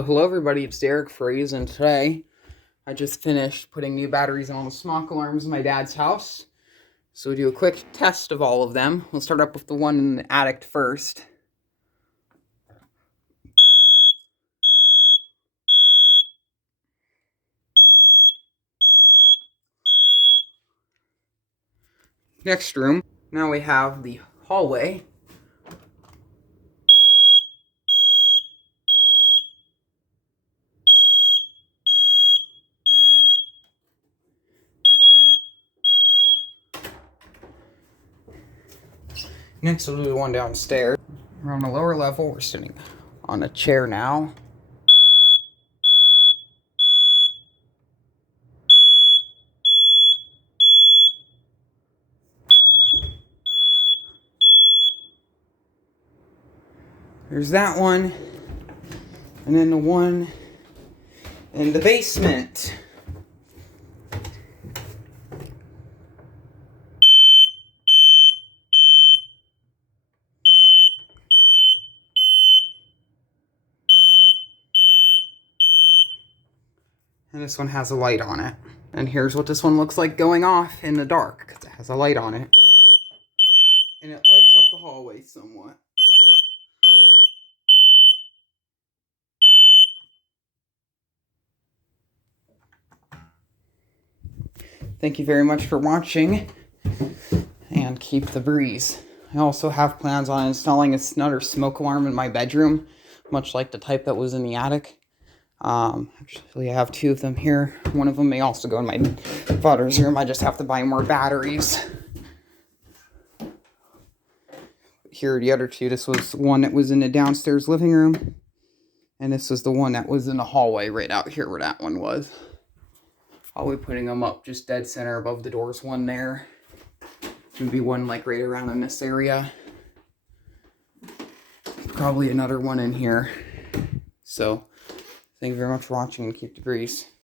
Hello everybody, it's Derek Freeze, and today I just finished putting new batteries on all the smoke alarms in my dad's house. So we'll do a quick test of all of them. We'll start up with the one in the attic first. Next room, now we have the hallway. Next we'll do the one downstairs. We're on the lower level, we're sitting on a chair now. There's that one, and then the one in the basement. And this one has a light on it. And here's what this one looks like going off in the dark, because it has a light on it. And it lights up the hallway somewhat. Thank you very much for watching, and keep the breeze. I also have plans on installing another smoke alarm in my bedroom, much like the type that was in the attic. Actually, I have two of them here. One of them may also go in my father's room. I just have to buy more batteries. Here are the other two. This was one that was in the downstairs living room, and this was the one that was in the hallway right out here where that one was. I'll be putting them up just dead center above the doors. One there. Maybe one like right around in this area. Probably another one in here. So, thank you very much for watching, and keep the breeze.